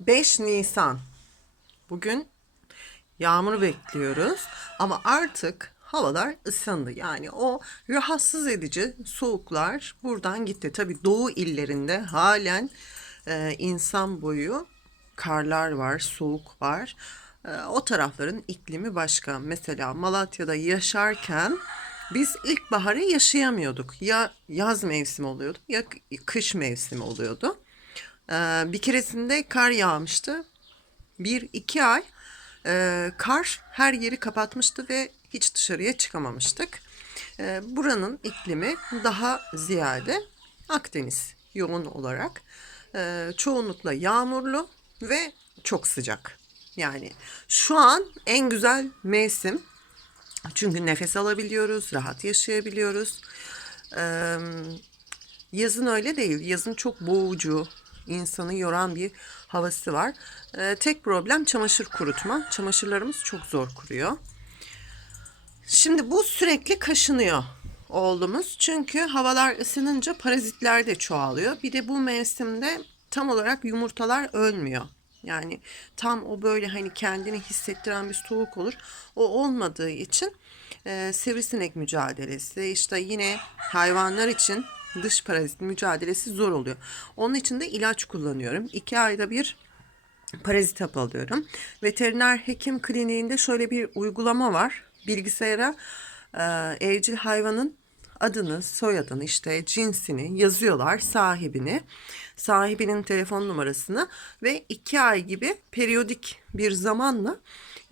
5 Nisan. Bugün yağmur bekliyoruz ama artık havalar ısındı. Yani o rahatsız edici soğuklar buradan gitti. Tabii doğu illerinde halen e, insan boyu karlar var, soğuk var. E, o tarafların iklimi başka. Mesela Malatya'da yaşarken biz ilkbaharı yaşayamıyorduk. Ya yaz mevsimi oluyordu ya kış mevsimi oluyordu. Ee, bir keresinde kar yağmıştı. Bir iki ay e, kar her yeri kapatmıştı ve hiç dışarıya çıkamamıştık. Ee, buranın iklimi daha ziyade Akdeniz yoğun olarak e, çoğunlukla yağmurlu ve çok sıcak. Yani şu an en güzel mevsim çünkü nefes alabiliyoruz, rahat yaşayabiliyoruz. Ee, yazın öyle değil. Yazın çok boğucu, insanı yoran bir havası var. Ee, tek problem çamaşır kurutma. Çamaşırlarımız çok zor kuruyor. Şimdi bu sürekli kaşınıyor oğlumuz. Çünkü havalar ısınınca parazitler de çoğalıyor. Bir de bu mevsimde tam olarak yumurtalar ölmüyor. Yani tam o böyle hani kendini hissettiren bir soğuk olur. O olmadığı için e, sivrisinek mücadelesi işte yine hayvanlar için dış parazit mücadelesi zor oluyor. Onun için de ilaç kullanıyorum. İki ayda bir parazit hap alıyorum. Veteriner hekim kliniğinde şöyle bir uygulama var. Bilgisayara e, evcil hayvanın adını, soyadını, işte cinsini yazıyorlar, sahibini, sahibinin telefon numarasını ve iki ay gibi periyodik bir zamanla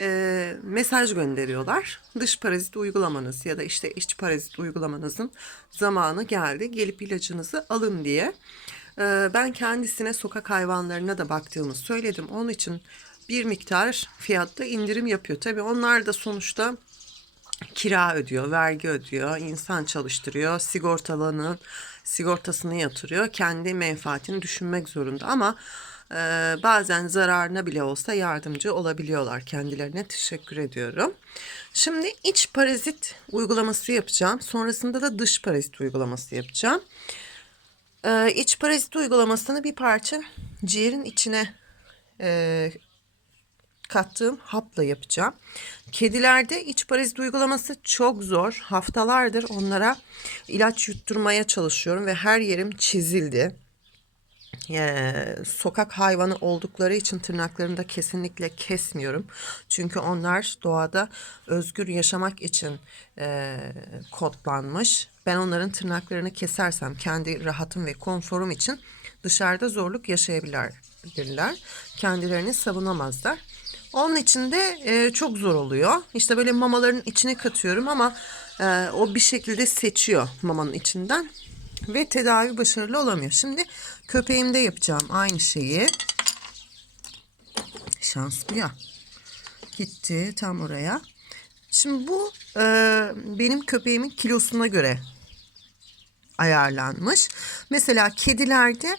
e, mesaj gönderiyorlar. Dış parazit uygulamanız ya da işte iç parazit uygulamanızın zamanı geldi. Gelip ilacınızı alın diye. E, ben kendisine sokak hayvanlarına da baktığımı söyledim. Onun için bir miktar fiyatta indirim yapıyor. Tabii onlar da sonuçta kira ödüyor, vergi ödüyor, insan çalıştırıyor, sigortalanın sigortasını yatırıyor. Kendi menfaatini düşünmek zorunda ama bazen zararına bile olsa yardımcı olabiliyorlar. Kendilerine teşekkür ediyorum. Şimdi iç parazit uygulaması yapacağım. Sonrasında da dış parazit uygulaması yapacağım. İç parazit uygulamasını bir parça ciğerin içine kattığım hapla yapacağım. Kedilerde iç parazit uygulaması çok zor. Haftalardır onlara ilaç yutturmaya çalışıyorum ve her yerim çizildi. Ee, sokak hayvanı oldukları için tırnaklarını da kesinlikle kesmiyorum. Çünkü onlar doğada özgür yaşamak için e, kodlanmış. Ben onların tırnaklarını kesersem kendi rahatım ve konforum için dışarıda zorluk yaşayabilirler. Kendilerini savunamazlar. Onun için de e, çok zor oluyor. İşte böyle mamaların içine katıyorum ama e, o bir şekilde seçiyor mamanın içinden ve tedavi başarılı olamıyor. Şimdi köpeğimde yapacağım aynı şeyi. Şanslı ya. Gitti tam oraya. Şimdi bu e, benim köpeğimin kilosuna göre ayarlanmış. Mesela kedilerde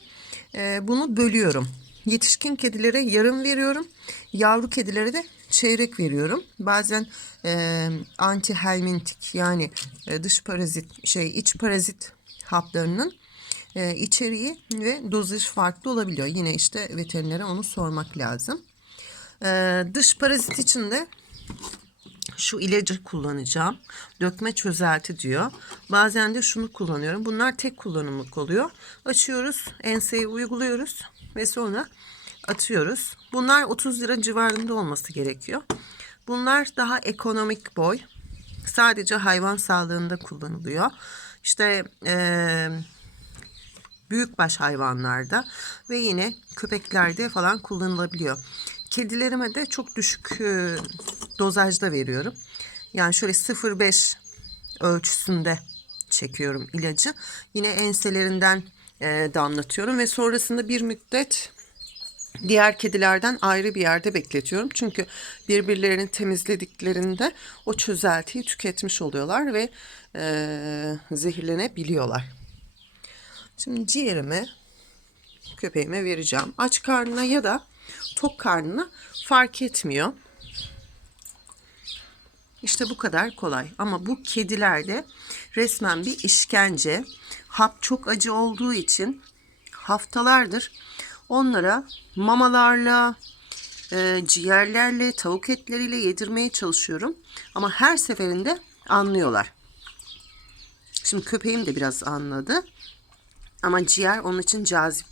e, bunu bölüyorum. Yetişkin kedilere yarım veriyorum. Yavru kedilere de çeyrek veriyorum. Bazen e, anti helmintik yani e, dış parazit şey iç parazit haplarının e, içeriği ve dozaj farklı olabiliyor. Yine işte veterinere onu sormak lazım. E, dış parazit için de şu ilacı kullanacağım. Dökme çözelti diyor. Bazen de şunu kullanıyorum. Bunlar tek kullanımlık oluyor. Açıyoruz, enseye uyguluyoruz ve sonra atıyoruz. Bunlar 30 lira civarında olması gerekiyor. Bunlar daha ekonomik boy. Sadece hayvan sağlığında kullanılıyor. İşte ee, büyükbaş hayvanlarda ve yine köpeklerde falan kullanılabiliyor. Kedilerime de çok düşük e, dozajda veriyorum. Yani şöyle 0.5 ölçüsünde çekiyorum ilacı. Yine enselerinden e, damlatıyorum ve sonrasında bir müddet diğer kedilerden ayrı bir yerde bekletiyorum. Çünkü birbirlerini temizlediklerinde o çözeltiyi tüketmiş oluyorlar ve e, zehirlenebiliyorlar. Şimdi ciğerimi köpeğime vereceğim. Aç karnına ya da tok karnına fark etmiyor. İşte bu kadar kolay. Ama bu kedilerde resmen bir işkence. Hap çok acı olduğu için haftalardır onlara mamalarla, e, ciğerlerle, tavuk etleriyle yedirmeye çalışıyorum. Ama her seferinde anlıyorlar. Şimdi köpeğim de biraz anladı. Ama ciğer onun için cazip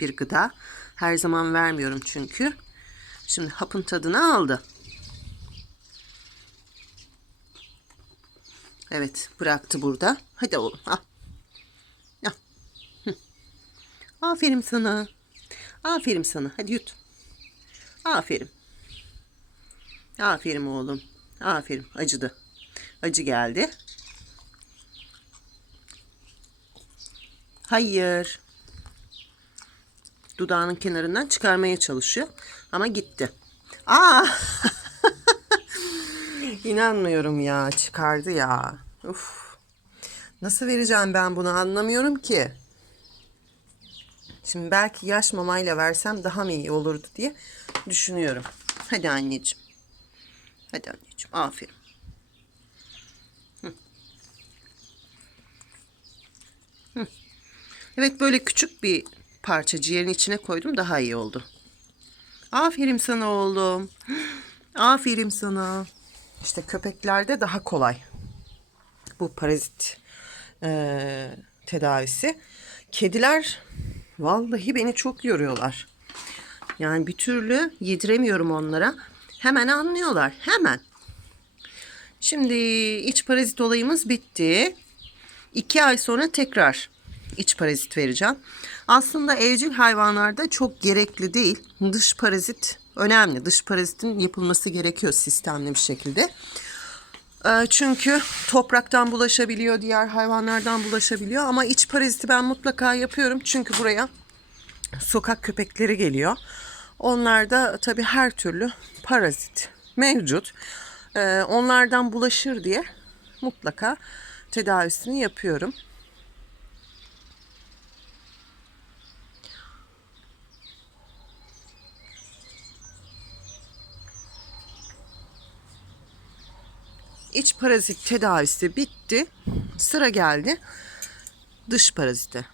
bir gıda. Her zaman vermiyorum çünkü. Şimdi hapın tadını aldı. Evet bıraktı burada. Hadi oğlum al. Al. Aferin sana. Aferin sana. Hadi yut. Aferin. Aferin oğlum. Aferin. Acıdı. Acı geldi. Hayır. Dudağının kenarından çıkarmaya çalışıyor. Ama gitti. Aa! İnanmıyorum ya. Çıkardı ya. Uf. Nasıl vereceğim ben bunu anlamıyorum ki. Şimdi belki yaş mamayla versem daha mı iyi olurdu diye düşünüyorum. Hadi anneciğim. Hadi anneciğim. Aferin. Hı. Evet böyle küçük bir parça ciğerin içine koydum daha iyi oldu. Aferin sana oğlum. Aferin sana. İşte köpeklerde daha kolay. Bu parazit eee, tedavisi. Kediler vallahi beni çok yoruyorlar. Yani bir türlü yediremiyorum onlara. Hemen anlıyorlar. Hemen. Şimdi iç parazit olayımız bitti. İki ay sonra tekrar iç parazit vereceğim. Aslında evcil hayvanlarda çok gerekli değil. Dış parazit önemli. Dış parazitin yapılması gerekiyor sistemli bir şekilde. Ee, Çünkü topraktan bulaşabiliyor, diğer hayvanlardan bulaşabiliyor. Ama iç paraziti ben mutlaka yapıyorum. Çünkü buraya sokak köpekleri geliyor. Onlarda tabii her türlü parazit mevcut. Ee, onlardan bulaşır diye mutlaka tedavisini yapıyorum. İç parazit tedavisi bitti. Sıra geldi dış parazite.